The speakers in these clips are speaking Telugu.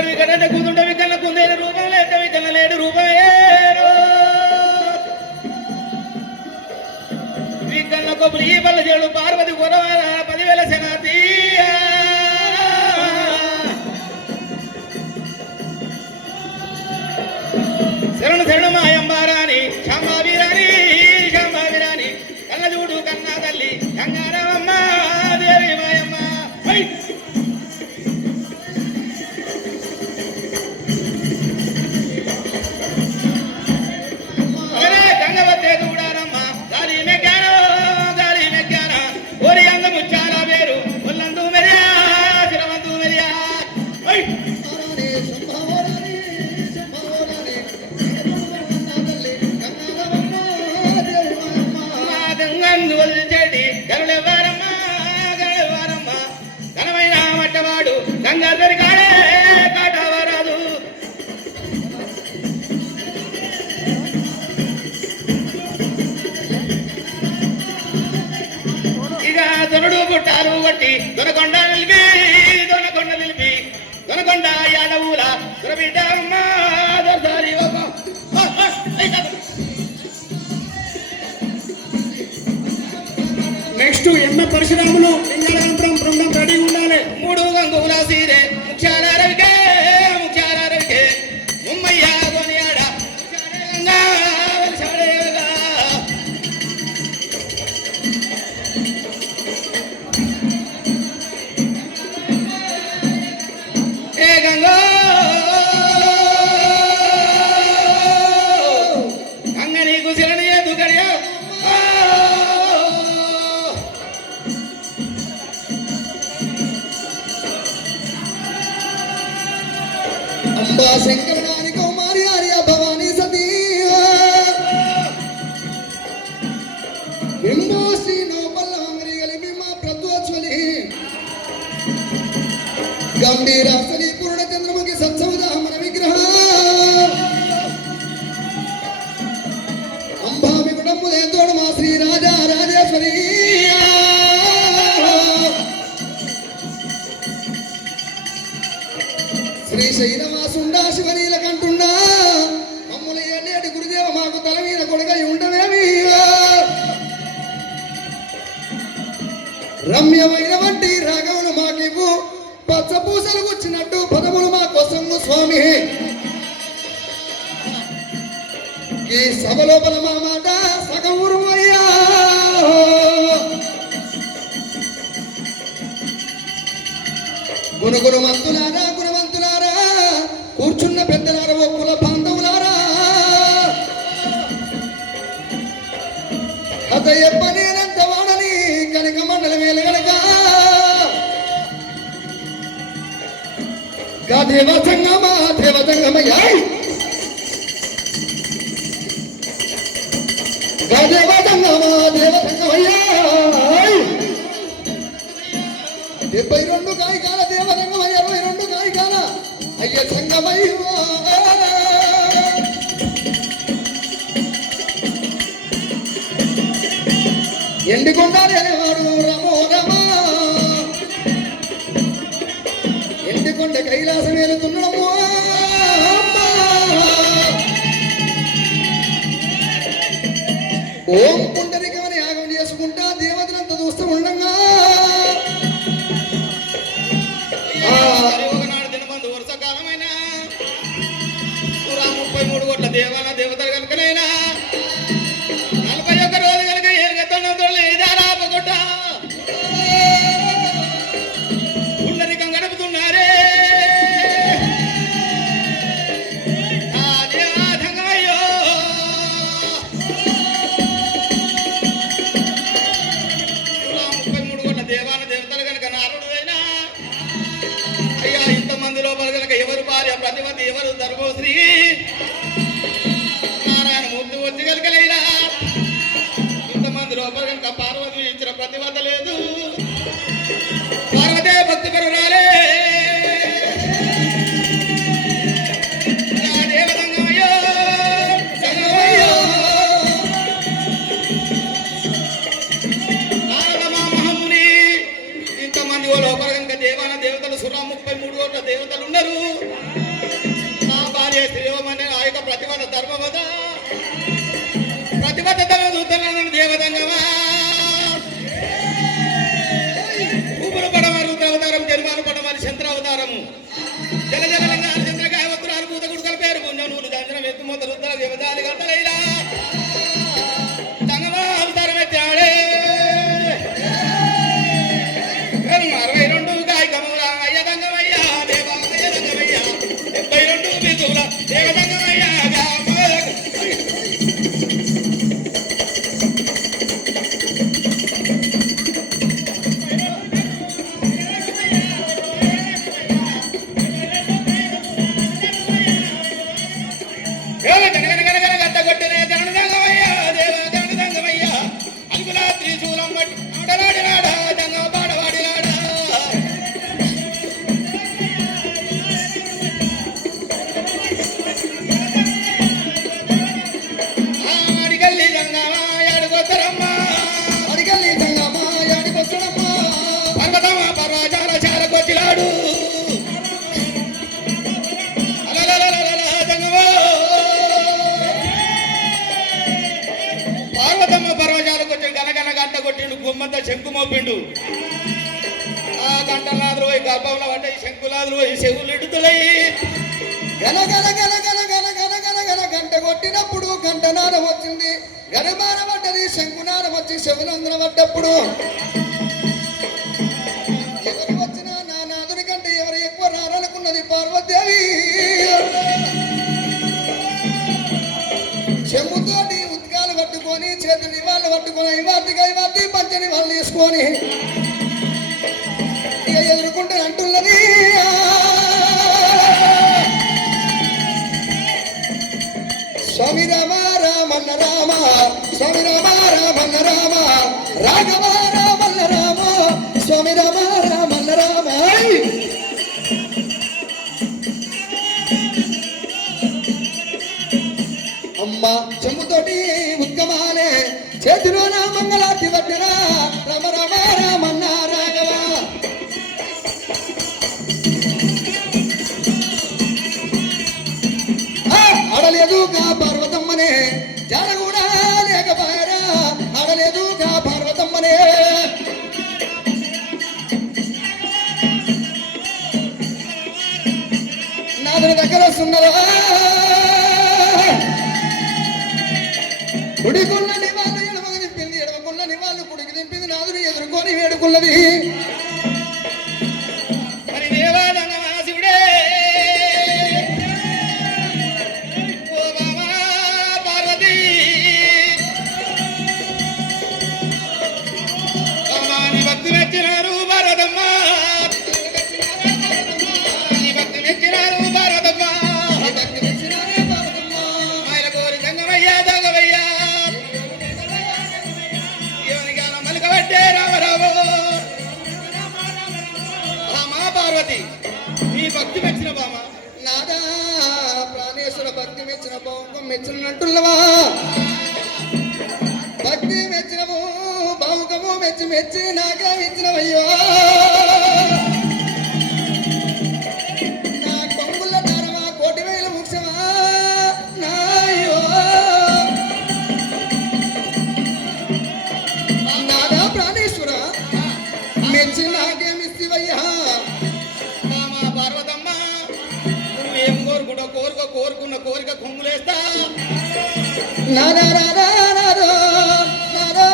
వికడు వికటంటే కూతుంటే వికన్న కుందేలు రూపం లేక వికన్న లేడు రూపమేరు వికన్న కొబ్బరి ఈ పల్ల చెడు పార్వతి కొరవాల 10,000 శనాతి శరణు శరణు మాయంబారాని శాంబావీరాని శాంబావీరాని కన్న చూడు కన్నా తల్లి గంగారామమ్మ దేవి మాయమ్మ గంగవతే చూడారమ్మ గాలి మెక్కాన ఓరి అంగ ముచ్చాల వేరు ఒల్లందు మెరియా శిరవంతు మెరియా చెడి గరుడెవ్వారమ్మ గరుడెవ్వారమ్మ ఘనమైన మట్టవాడు గంగాధరి కాడే కాటవరాదు ఇక దొనడు గుట్టారు కొట్టి దొనకొండ నిలిపి దొనకొండ యాదవుల దొరబిడ్డ అమ్మ దొరసారి నెక్స్ట్ ఎమ్మె పరశురాములు లింగాలంతరం బృందం రెడీ ఉండాలి. 3 గంగుల సీరే ముఖ్యాల రవికే ముమ్మయ్య గోనియాడ ఏ గంగో గంగ నీకు శిరణి ఎందుకడియా अंबा शंकर नानी कौमारी आर्या भवानी सती बिंबो श्री नोबल हंगरी गली बिमा प्रत्वज्वली गंभीर असली पूर्ण चंद्रमुखी सत्सवदा मन विग्रह अंबा विकुटमुदे तोड़मा श्री राजा राजेश्वरी శ్రీశైలవాసుండా శివనీలకంఠుండా మమ్ముల ఏనేటి గురుదేవ మాకు తల మీద కొడుకై ఉండవేమి రమ్యమైన వంటి రాగములు మాకివ్వు పచ్చ పూసలు వచ్చినట్టు పదములు మా కోసము స్వామి ఈ సభ లోపల మా మాట సగం ఊరుమయ్యా గుణగుణవంతులారా గుణవంతులారా కూర్చున్న పెద్దలారా ఓ కుల బాంధవులారా కథ ఎప్పనేనంత వాడని కనుక మండల వేలు గనక దేవ సంగమయ్యా దేవ సంగమయ్యా 72 గాయకాల దేవరంగమయ్య 22 గాయకాల అయ్య సంగమయ్య ఎండికొండాలి అనేవాడు రమో రమ ఎండికొండ కైలాసం వెళుతున్నాము ఓం పుండరికమని యాగం చేసుకుంటా దేవతలంతా చూస్తూ ఉండగా ఒకనాడు దినబంధు వర్షకాలమైన 33 కోట్ల దేవతలు కనుకనైనా 41 రోజు కనుక ఏరుగొట్ట పుండరికం గడుపుతున్నారే ధంగమయ్యో 33 కోట్ల దేవతలు కనుక నారుడైనా అయ్యా ఇంతమంది లోపల కనుక ఎవరు భార్య ప్రతిపతి ఎవరు ధర్మశ్రీ నారాయణ ముద్దు వచ్చి కనుకలేదా ఇంతమంది లోపల కనుక పార్వతి ఇచ్చిన ప్రతిపద లేదు పార్వతే భక్తి పెరుగాలే దేవతంగమయ్యో సంగమయ్యో నారద మహాముని ఇంతమంది లోపల కనుక దేవాన దేవతలు సురా 33 కోట్ల దేవతలు ఉన్నారు. నా భార్య శ్రీవమనే ఆ యొక్క ప్రతిపద ధర్మవద ప్రతిబద్ధతను చూస్తున్నాను దేవతంగమా. భూములు పడమ రుద్రావతారం, జన్మాలు పడమని చంద్రావతారము, జల జలలింగాలు చంద్రకాయ వస్త్రాలు పూత గుడుకల పేరు పుణ్యనూలు దంచనం ఎత్తుమూత రుద్ర దేవతాలు గంటలైలా తంగమా అవతారం ఎత్తాడే. 62 గాయకముల అయ్య దంగమయ్య దేవా అయ్య దంగమయ్య 72 బిందువుల దేవతంగమయ్య. గుమ్మంతా శంకు మోపిండు. ఆ గంటలాదులు పోయి గర్భంలో పడ్డాయి, శంకులాదులు పోయి చెవులు ఇడుతులయ్యి. గల గల గల గల గల గల గల గల గంట కొట్టినప్పుడు గంట నాదం వచ్చింది, గరమాన పడ్డది, శంకునాదం వచ్చి చెవులందరం పడ్డప్పుడు ఎవరు వచ్చినా నా నాదుని కంటే ఎవరు ఎక్కువ రారనుకున్నది పార్వతీదేవి. చెంబుతోటి ఉత్కాలు పట్టుకొని చేతులు ఇవాళ్ళు పట్టుకొని ఇవాటి పంచని వాళ్ళు తీసుకొని ఇక ఎదుర్కొంటే అంటున్నది. స్వామి రామ రామన్న రామ, స్వామి రామ రామన్న రామ, రాఘవ రామన్న రామ, స్వామి రామ రామన్న రామ. అమ్మ చెంబుతోటి ఉద్గమాలే చేతిలో నా మంగళార్తి పట్టినా రామ రామ రామన్న రాఘవ. ఆడలేదుగా పార్వతమ్మనే జాడ కూడా లేకపోయారా, ఆడలేదుగా పార్వతమ్మనే. నాదుని దగ్గర వస్తున్నారా, కుడికున్నని వాళ్ళు ఎడమకు దింపింది, ఎడమకున్నని వాళ్ళు కుడికి దింపింది, నాదుని ఎదుర్కొని వేడుకున్నది. మరి దేవాదంగమా శివుడే ఓ బామా పార్వతీ నీ భక్తి మెచ్చినారు భారతమ్మ, నీ భక్తి మెచ్చినారు భారతమ్మ, ఆయన కోరి దంగమయ్యా దంగమయ్యా ఎవరి జ్ఞానం మలకబట్టే రామరావు. మా పార్వతి నీ భక్తి మెచ్చిన బామ, నాదా ప్రాణేశ్వర భక్తి మెచ్చిన బావుకం మెచ్చినట్టున్నవా, భక్తి మెచ్చినవు బావుకము మెచ్చి మెచ్చి నాకే ఇచ్చినవయ్యో. నా కొంగుల దారమా 1,000 ముఖ్యమా నాయో. నాదా ప్రాణేశ్వర మెచ్చి నాకేమిస్తివయ్యా. మా పార్వతమ్మ నువ్వు ఏం కోరుకుంటా కోరుకున్న కోరిక కొంగులేస్తా. నాదా నాదా నాదో నాదో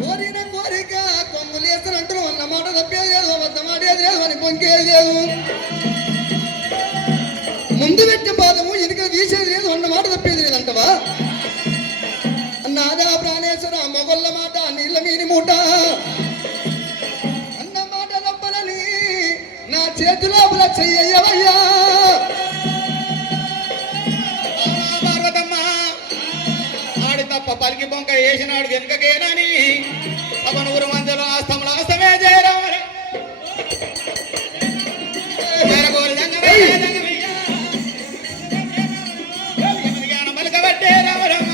కోరిన కోరిక కొంగులేస్తానంటారు, అన్న మాట తప్పేది లేదు, అబద్ధం ఆడేది లేదు, అని పొంకేది లేదు, ముందు పెట్టే పాదము ఎదుక తీసేది లేదు, అన్న మాట తప్పేది లేదంటవా. నాదా ప్రాణేశ్వర మొగళ్ళ మాట నీళ్ళ మీని మూట, అన్న మాట తప్పనని నా చేతిలోపల చెయ్యవయ్యా. పార్వతమ్మ ఆడి తప్ప పలికి బొంక వేసినాడు వెనుకకేనని అవనూరు మధ్యలో ఆస్తములు ఆస్తమే చేరవని మలకబట్టే రామరమ్మ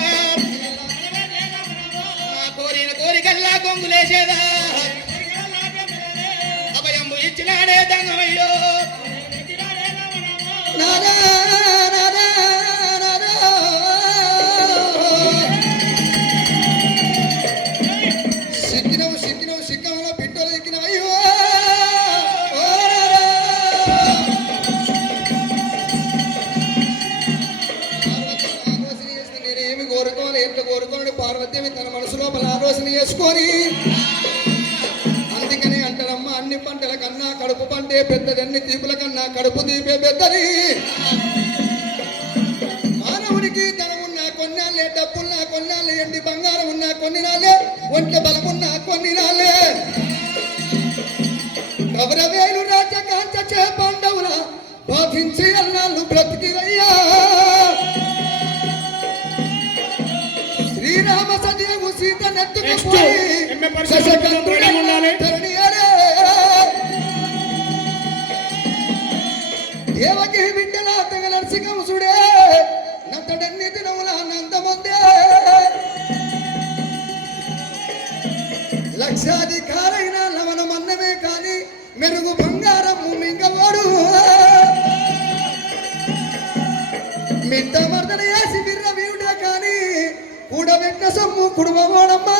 కోరిన కోరికల్లా కొంగులేసేదా కంటే పెద్దదన్ని తీపుల కన్నా కడుపు తీపే పెద్దది మానవునికి ధనమున్నా కొన్నాళ్ళే డబ్బున్నా కొన్నాళ్ళే ఎండి బంగారం ఉన్నా కొన్ని నాళ్ళే ఒంట్ల బలమున్నా కొన్ని నాళ్ళే కవరవేలు రాజకాంచ చే పాండవుల బాధించి అన్నాళ్ళు బ్రతికిరయ్యా శ్రీరామ సదేవు సీత నెత్తుకుపోయి దేవకి బిడ్డల తెగ నరసింహసుడే నతడన్ని దినముల నందముందే లక్షాధికారైన లవణ మన్నమే కాని మెరుగు బంగారం మింగవాడు మిట్ట మర్దన వేసి బిర్ర వీవుడే కాని కూడబెట్ట సొమ్ము కుడుమవాడమ్మా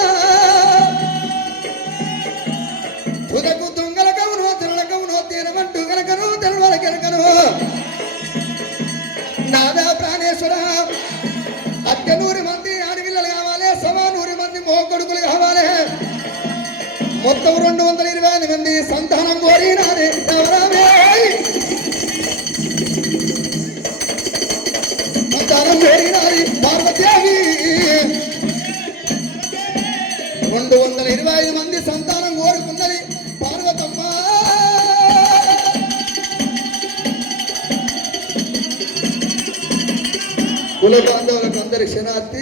తుదకు దొంగల కవును తెరల కవును తేనమంటూ కనుకను తెరవల కనుకను నాదా ప్రాణేశ్వర అత్య 100 మంది ఆడపిల్లలు కావాలి సవా 100 మంది మోకొడుకులు కావాలి మొత్తం 228 మంది సంతానం కోరినారే సంతానం కోరినారి పార్వతీదేవి 225 మంది సంతానం కోరుకున్నది పార్వతమ్మ కుల బాంధవులకు అందరి క్షణార్థి